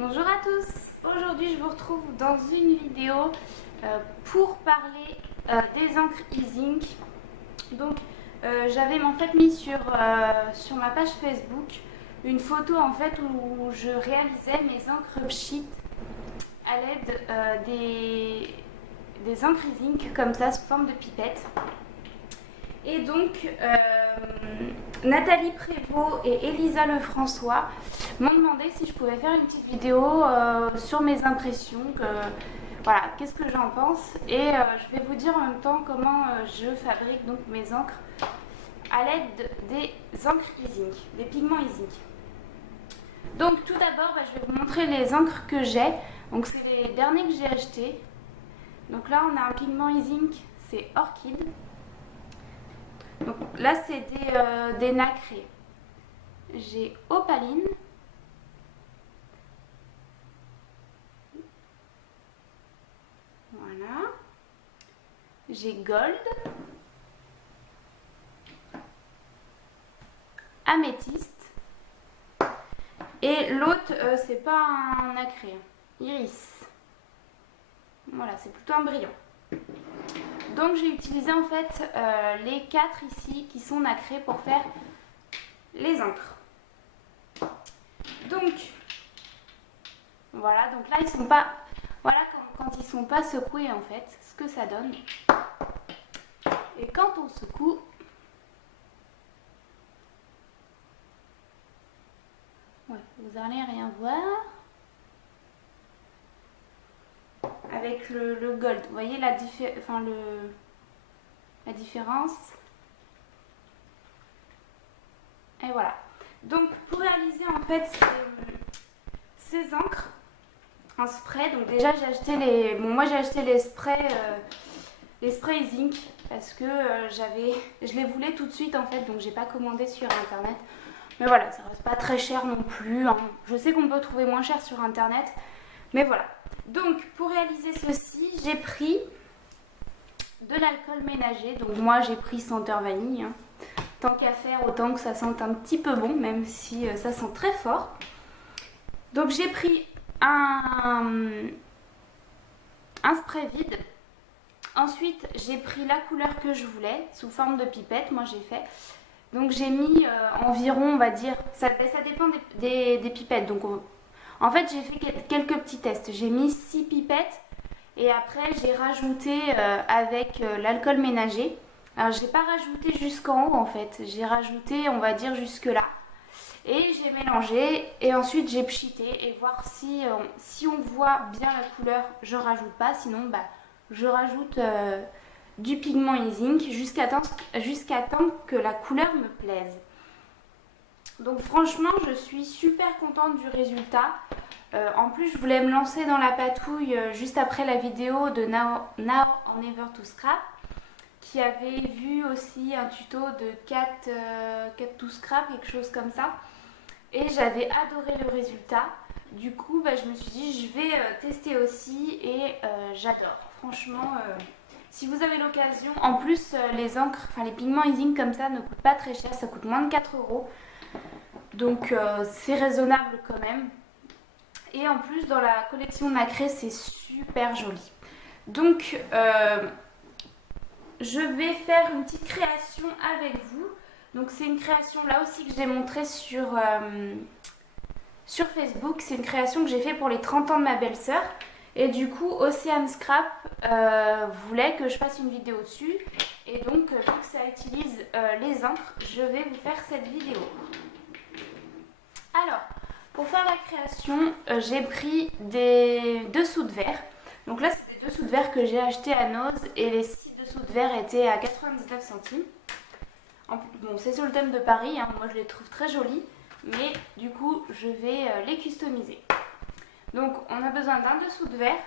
Bonjour à tous, aujourd'hui je vous retrouve dans une vidéo pour parler des encres e-ink. Donc j'avais en fait mis sur ma page Facebook une photo en fait où je réalisais mes encres sheet à l'aide des encres e-ink comme ça sous forme de pipette. Et donc Nathalie Prévost et Elisa Lefrançois m'ont demandé si je pouvais faire une petite vidéo sur mes impressions, voilà, qu'est-ce que j'en pense, et je vais vous dire en même temps comment je fabrique donc mes encres à l'aide des encres e-ink, des pigments e-ink. Donc tout d'abord, je vais vous montrer les encres que j'ai. Donc c'est les derniers que j'ai achetés. Donc là on a un pigment e-ink, c'est Orchid. Donc là c'est des nacrés. J'ai Opaline. Voilà. J'ai Gold. Améthyste. Et l'autre, c'est pas un nacré, Iris. Voilà, c'est plutôt un brillant. Donc j'ai utilisé en fait les 4 ici qui sont nacrés pour faire les encres. Donc voilà, donc là ils sont pas, voilà quand ils sont pas secoués en fait, ce que ça donne. Et quand on secoue, ouais, vous allez rien voir. Avec le gold, vous voyez la différence. Et voilà. Donc pour réaliser en fait ces encres en spray, donc déjà j'ai acheté moi j'ai acheté les sprays e-ink parce que je les voulais tout de suite en fait, donc j'ai pas commandé sur internet. Mais voilà, ça reste pas très cher non plus, hein. Je sais qu'on peut trouver moins cher sur internet, mais voilà. Donc pour réaliser ceci, j'ai pris de l'alcool ménager. Donc moi j'ai pris senteur vanille, hein. Tant qu'à faire, autant que ça sente un petit peu bon, même si ça sent très fort. Donc j'ai pris un spray vide. Ensuite j'ai pris la couleur que je voulais sous forme de pipette, moi j'ai fait. Donc j'ai mis environ, on va dire, ça dépend des pipettes. Donc en fait j'ai fait quelques petits tests. J'ai mis 6 pipettes et après j'ai rajouté avec l'alcool ménager. Alors j'ai pas rajouté jusqu'en haut en fait, j'ai rajouté on va dire jusque là. Et j'ai mélangé et ensuite j'ai pchité et voir si on voit bien la couleur, je rajoute pas, sinon je rajoute du pigment e-ink jusqu'à temps que la couleur me plaise. Donc franchement je suis super contente du résultat. En plus je voulais me lancer dans la patouille juste après la vidéo de Now or Never to Scrap, qui avait vu aussi un tuto de 4 to Scrap, quelque chose comme ça. Et j'avais adoré le résultat. Du coup je me suis dit je vais tester aussi et j'adore. Franchement si vous avez l'occasion, en plus les encres, les pigments e-ink comme ça ne coûtent pas très cher, ça coûte moins de 4 €. Donc c'est raisonnable quand même. Et en plus dans la collection nacrée c'est super joli. Donc je vais faire une petite création avec vous. Donc c'est une création là aussi que j'ai montrée sur Facebook. C'est une création que j'ai fait pour les 30 ans de ma belle-sœur. Et du coup Ocean Scrap voulait que je fasse une vidéo dessus. Et donc vu que ça utilise les encres, je vais vous faire cette vidéo. Alors pour faire la création, j'ai pris des dessous de verre. Donc là c'est des dessous de verre que j'ai acheté à Noz et les 6 dessous de verre étaient à 99 centimes. Bon, c'est sur le thème de Paris, hein. Moi je les trouve très jolis, mais du coup je vais les customiser. Donc on a besoin d'un dessous de verre.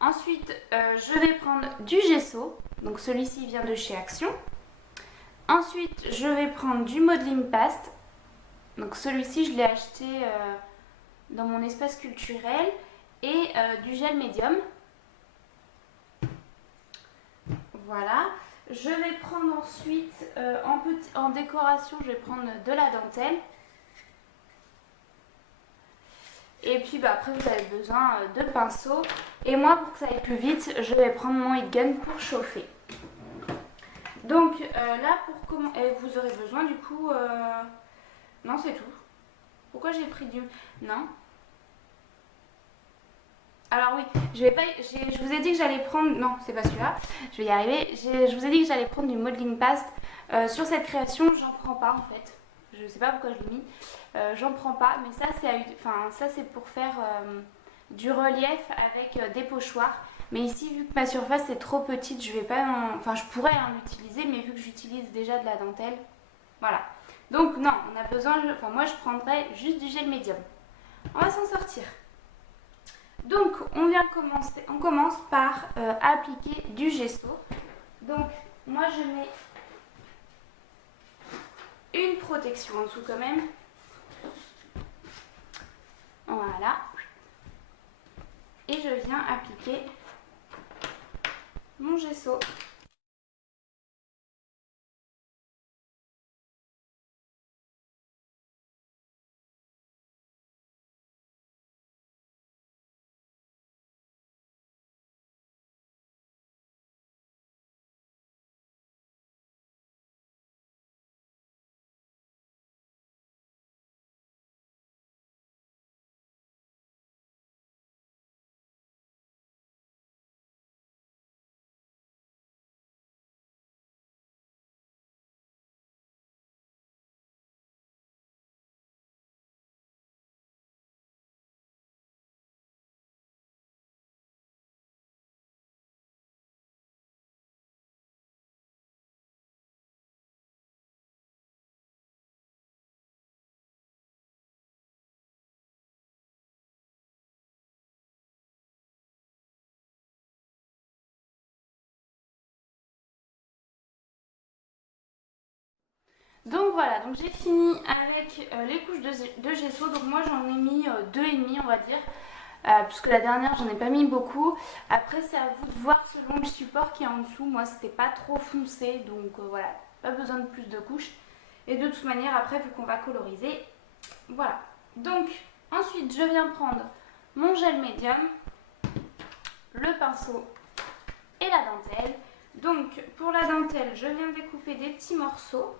Ensuite je vais prendre du gesso, donc celui-ci vient de chez Action. Ensuite je vais prendre du modeling paste, donc celui-ci je l'ai acheté dans mon espace culturel, et du gel médium. Voilà. Je vais prendre ensuite, en décoration, je vais prendre de la dentelle. Et puis bah, après vous avez besoin de pinceaux. Et moi pour que ça aille plus vite, je vais prendre mon heat gun pour chauffer. Donc là pour comment... vous aurez besoin du coup... Non c'est tout. Pourquoi j'ai pris du... Non. Alors oui, je vous ai dit que j'allais prendre... Non, c'est pas celui-là, je vais y arriver. Je vous ai dit que j'allais prendre du modeling paste. Sur cette création, j'en prends pas en fait. Je sais pas pourquoi je l'ai mis. J'en prends pas, mais ça c'est pour faire du relief avec des pochoirs. Mais ici, vu que ma surface est trop petite, je vais pas je pourrais en utiliser, mais vu que j'utilise déjà de la dentelle, voilà. Donc non, on a besoin... moi je prendrais juste du gel médium. On va s'en sortir. Donc, on commence par appliquer du gesso. Donc, moi je mets une protection en dessous quand même. Voilà. Et je viens appliquer mon gesso. Donc voilà, donc j'ai fini avec les couches de gesso. Donc moi j'en ai mis 2,5 on va dire. Puisque la dernière j'en ai pas mis beaucoup. Après c'est à vous de voir selon le support qui est en dessous. Moi c'était pas trop foncé, donc voilà, pas besoin de plus de couches. Et de toute manière après vu qu'on va coloriser, voilà. Donc ensuite je viens prendre mon gel médium, le pinceau et la dentelle. Donc pour la dentelle je viens découper des petits morceaux.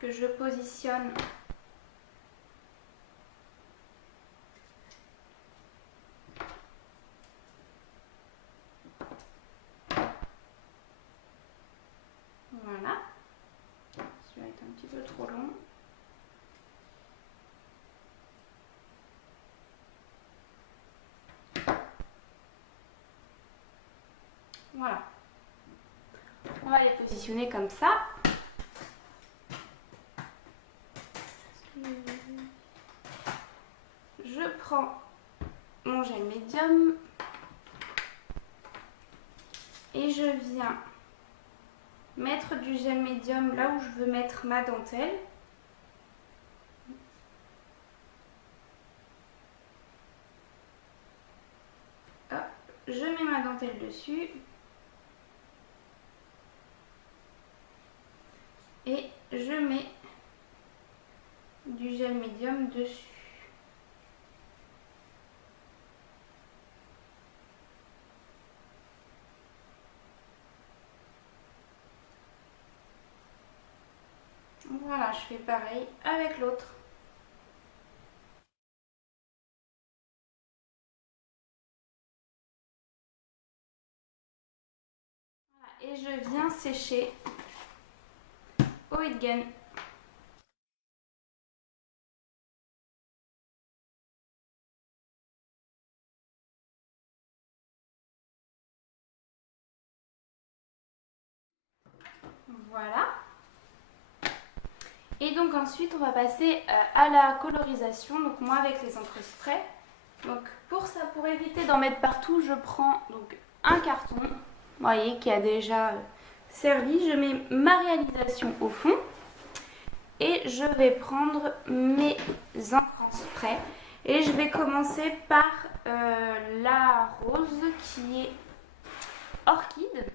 Que je positionne voilà, celui-là est un petit peu trop long. Voilà, on va les positionner comme ça. Je prends mon gel médium et je viens mettre du gel médium là où je veux mettre ma dentelle. Hop, je mets ma dentelle dessus et je mets du gel médium dessus. Voilà, je fais pareil avec l'autre. Voilà, et je viens sécher au heat gun. Voilà. Et donc ensuite on va passer à la colorisation, donc moi avec les encres spray. Donc pour ça, pour éviter d'en mettre partout, je prends donc un carton, vous voyez, qui a déjà servi. Je mets ma réalisation au fond et je vais prendre mes encres en spray. Et je vais commencer par la rose qui est orchide.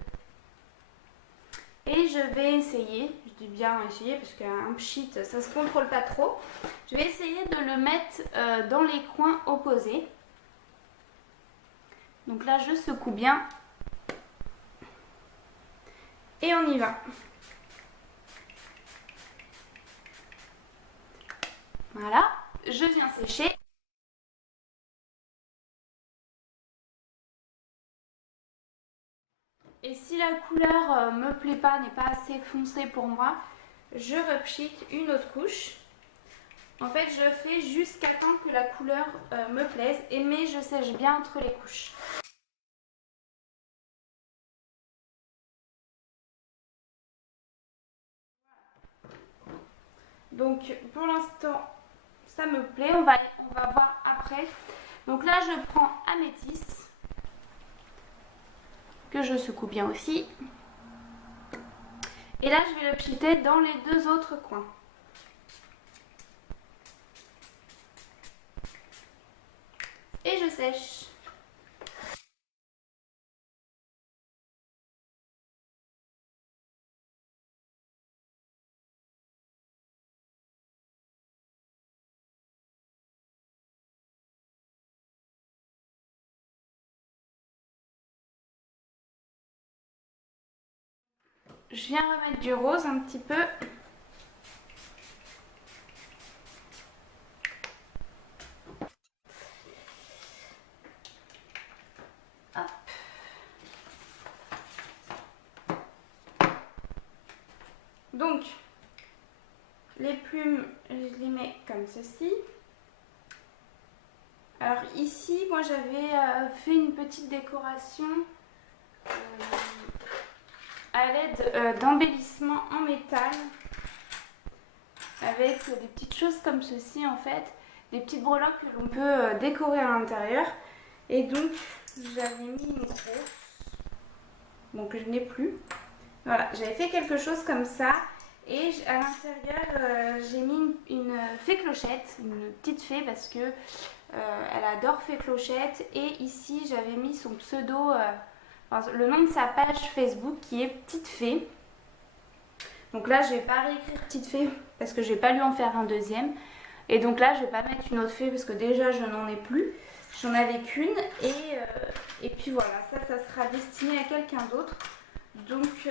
Et je vais essayer, je dis bien essayer parce qu'un pchit ça se contrôle pas trop. Je vais essayer de le mettre dans les coins opposés. Donc là je secoue bien. Et on y va. Voilà, je viens sécher. Et si la couleur me plaît pas, n'est pas assez foncée pour moi, je repchite une autre couche. En fait, je fais jusqu'à temps que la couleur me plaise, mais je sèche bien entre les couches. Donc pour l'instant, ça me plaît. On va voir après. Donc là, je prends améthyste, que je secoue bien aussi. Et là, je vais le pchiter dans les deux autres coins. Et je sèche. Je viens remettre du rose un petit peu. Hop. Donc, les plumes, je les mets comme ceci. Alors ici, moi j'avais fait une petite décoration à l'aide d'embellissements en métal avec des petites choses comme ceci en fait, des petites breloques que l'on peut décorer à l'intérieur. Et donc j'avais mis une grosse, bon que je n'ai plus. Voilà, j'avais fait quelque chose comme ça et à l'intérieur j'ai mis une fée clochette, une petite fée parce que elle adore fée clochette. Et ici j'avais mis son pseudo, le nom de sa page Facebook qui est Petite Fée. Donc là je vais pas réécrire Petite Fée parce que je vais pas lui en faire un deuxième. Et donc là je vais pas mettre une autre fée parce que déjà je n'en ai plus. J'en avais qu'une et puis voilà, ça sera destiné à quelqu'un d'autre. Donc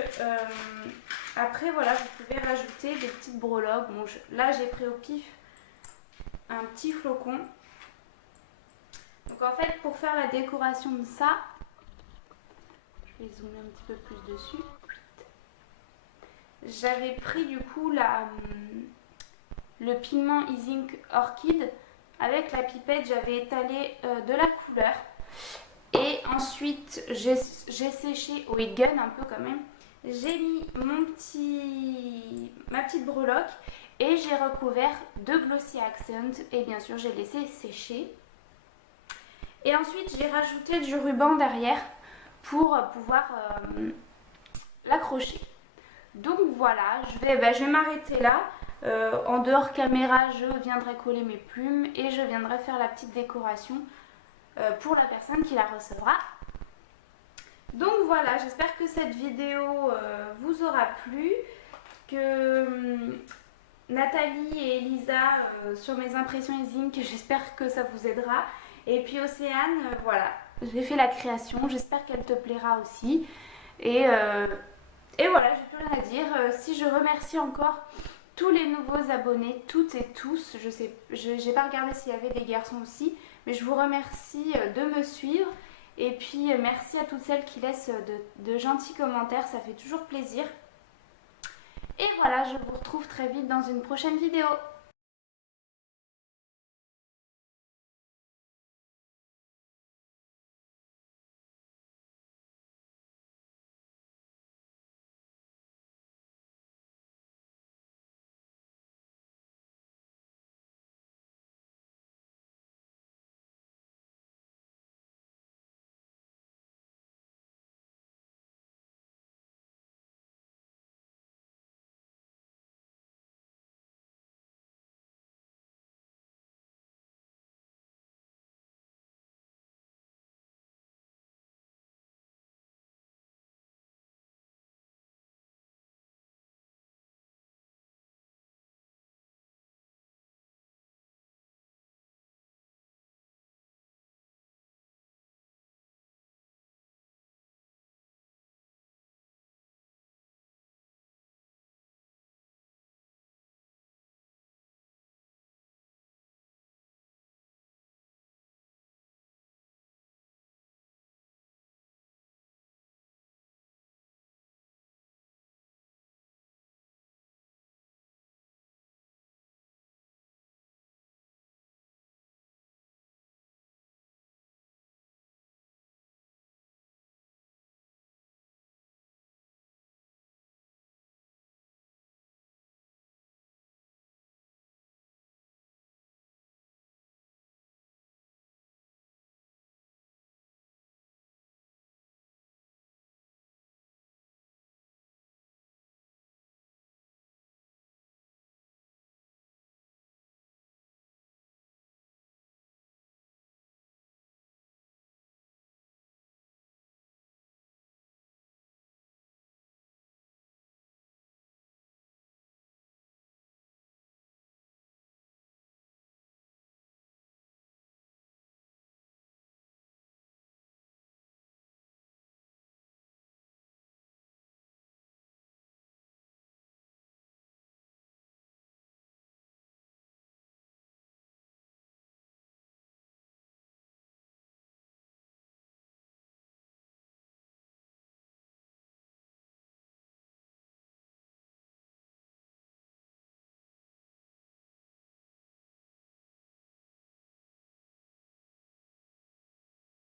après voilà, vous pouvez rajouter des petites breloques. Bon, là j'ai pris au pif un petit flocon. Donc en fait pour faire la décoration de ça, je vais zoomer un petit peu plus dessus. J'avais pris du coup le pigment Ink Orchid. Avec la pipette j'avais étalé de la couleur. Et ensuite j'ai séché au heat gun un peu quand même. J'ai mis ma petite breloque et j'ai recouvert de Glossy Accent et bien sûr j'ai laissé sécher. Et ensuite j'ai rajouté du ruban derrière pour pouvoir l'accrocher. Donc voilà, je vais m'arrêter là. En dehors caméra, je viendrai coller mes plumes et je viendrai faire la petite décoration pour la personne qui la recevra. Donc voilà, j'espère que cette vidéo vous aura plu, que Nathalie et Elisa sur mes impressions Ink, j'espère que ça vous aidera. Et puis Océane, voilà, j'ai fait la création, j'espère qu'elle te plaira aussi. Et voilà, j'ai plus rien à dire. Si je remercie encore tous les nouveaux abonnés, toutes et tous, j'ai pas regardé s'il y avait des garçons aussi, mais je vous remercie de me suivre. Et puis merci à toutes celles qui laissent de gentils commentaires, ça fait toujours plaisir. Et voilà, je vous retrouve très vite dans une prochaine vidéo.